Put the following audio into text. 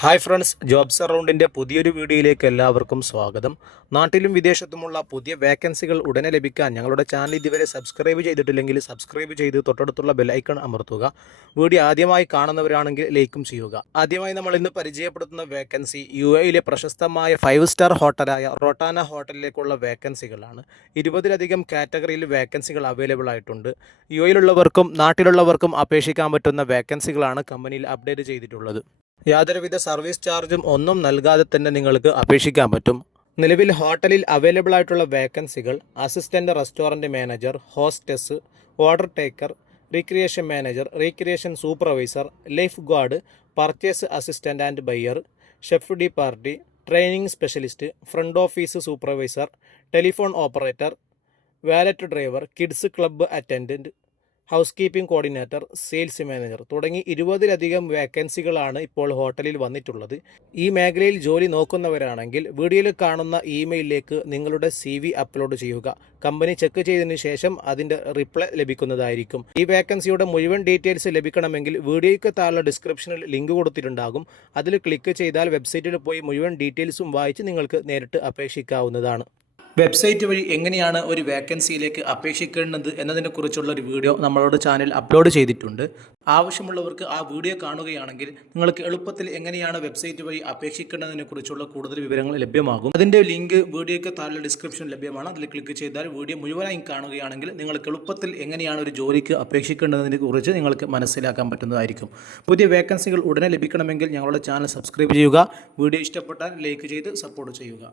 Hi friends, jobs അറൗണ്ടിൻ്റെ പുതിയൊരു വീഡിയോയിലേക്ക് എല്ലാവർക്കും സ്വാഗതം. നാട്ടിലും വിദേശത്തുമുള്ള പുതിയ വേക്കൻസികൾ ഉടനെ ലഭിക്കാൻ ഞങ്ങളുടെ ചാനൽ ഇതുവരെ സബ്സ്ക്രൈബ് ചെയ്തിട്ടില്ലെങ്കിൽ സബ്സ്ക്രൈബ് ചെയ്ത് തൊട്ടടുത്തുള്ള ബെല്ലൈക്കൺ അമർത്തുക. വീഡിയോ ആദ്യമായി കാണുന്നവരാണെങ്കിൽ ലൈക്കും ചെയ്യുക. ആദ്യമായി നമ്മൾ ഇന്ന് പരിചയപ്പെടുത്തുന്ന വേക്കൻസി UAE പ്രശസ്തമായ 5 സ്റ്റാർ ഹോട്ടലായ റൊട്ടാന ഹോട്ടലിലേക്കുള്ള വേക്കൻസികളാണ്. 20ലധികം കാറ്റഗറിയിൽ വേക്കൻസികൾ അവൈലബിൾ ആയിട്ടുണ്ട്. UAEയിലുള്ളവർക്കും നാട്ടിലുള്ളവർക്കും അപേക്ഷിക്കാൻ പറ്റുന്ന വേക്കൻസികളാണ് കമ്പനിയിൽ അപ്ഡേറ്റ് ചെയ്തിട്ടുള്ളത്. യാതൊരുവിധ സർവീസ് ചാർജും ഒന്നും നൽകാതെ തന്നെ നിങ്ങൾക്ക് അപേക്ഷിക്കാൻ പറ്റും. നിലവിൽ ഹോട്ടലിൽ അവൈലബിൾ ആയിട്ടുള്ള വേക്കൻസികൾ assistant restaurant manager, hostess, order taker, recreation manager, recreation supervisor, lifeguard, purchase assistant and buyer, chef de partie, training specialist, front office supervisor, telephone operator, valet driver, kids club attendant, housekeeping coordinator, sales manager തുടങ്ങി 20ലധികം വേക്കൻസികളാണ് ഇപ്പോൾ ഹോട്ടലിൽ വന്നിട്ടുള്ളത്. ഈ മേഖലയിൽ ജോലി നോക്കുന്നവരാണെങ്കിൽ വീഡിയോയിൽ കാണുന്ന ഇമെയിലിലേക്ക് നിങ്ങളുടെ CV അപ്ലോഡ് ചെയ്യുക. കമ്പനി ചെക്ക് ചെയ്തതിനു ശേഷം അതിൻ്റെ റിപ്ലൈ ലഭിക്കുന്നതായിരിക്കും. ഈ വേക്കൻസിയുടെ മുഴുവൻ ഡീറ്റെയിൽസ് ലഭിക്കണമെങ്കിൽ വീഡിയോയ്ക്ക് താഴെ ഡിസ്ക്രിപ്ഷനിൽ ലിങ്ക് കൊടുത്തിട്ടുണ്ടാകും. അതിൽ ക്ലിക്ക് ചെയ്താൽ വെബ്സൈറ്റിൽ പോയി മുഴുവൻ ഡീറ്റെയിൽസും വായിച്ച് നിങ്ങൾക്ക് നേരിട്ട് അപേക്ഷിക്കാവുന്നതാണ്. വെബ്സൈറ്റ് വഴി എങ്ങനെയാണ് ഒരു വേക്കൻസിയിലേക്ക് അപേക്ഷിക്കേണ്ടത് എന്നതിനെക്കുറിച്ചുള്ള ഒരു വീഡിയോ നമ്മളുടെ ചാനൽ അപ്ലോഡ് ചെയ്തിട്ടുണ്ട്. ആവശ്യമുള്ളവർക്ക് ആ വീഡിയോ കാണുകയാണെങ്കിൽ നിങ്ങൾക്ക് എളുപ്പത്തിൽ എങ്ങനെയാണ് വെബ്സൈറ്റ് വഴി അപേക്ഷിക്കേണ്ടതിനെക്കുറിച്ചുള്ള കൂടുതൽ വിവരങ്ങൾ ലഭ്യമാകും. അതിൻ്റെ ലിങ്ക് വീഡിയോയ്ക്ക് താഴെ ഡിസ്ക്രിപ്ഷൻ ലഭ്യമാണ്. അതിൽ ക്ലിക്ക് ചെയ്താൽ വീഡിയോ മുഴുവനായി കാണുകയാണെങ്കിൽ നിങ്ങൾക്ക് എളുപ്പത്തിൽ എങ്ങനെയാണ് ഒരു ജോലിക്ക് അപേക്ഷിക്കേണ്ടതിനെക്കുറിച്ച് നിങ്ങൾക്ക് മനസ്സിലാക്കാൻ പറ്റുന്നതായിരിക്കും. പുതിയ വേക്കൻസികൾ ഉടനെ ലഭിക്കണമെങ്കിൽ ഞങ്ങളുടെ ചാനൽ സബ്സ്ക്രൈബ് ചെയ്യുക. വീഡിയോ ഇഷ്ടപ്പെട്ടാൽ ലൈക്ക് ചെയ്ത് സപ്പോർട്ട് ചെയ്യുക.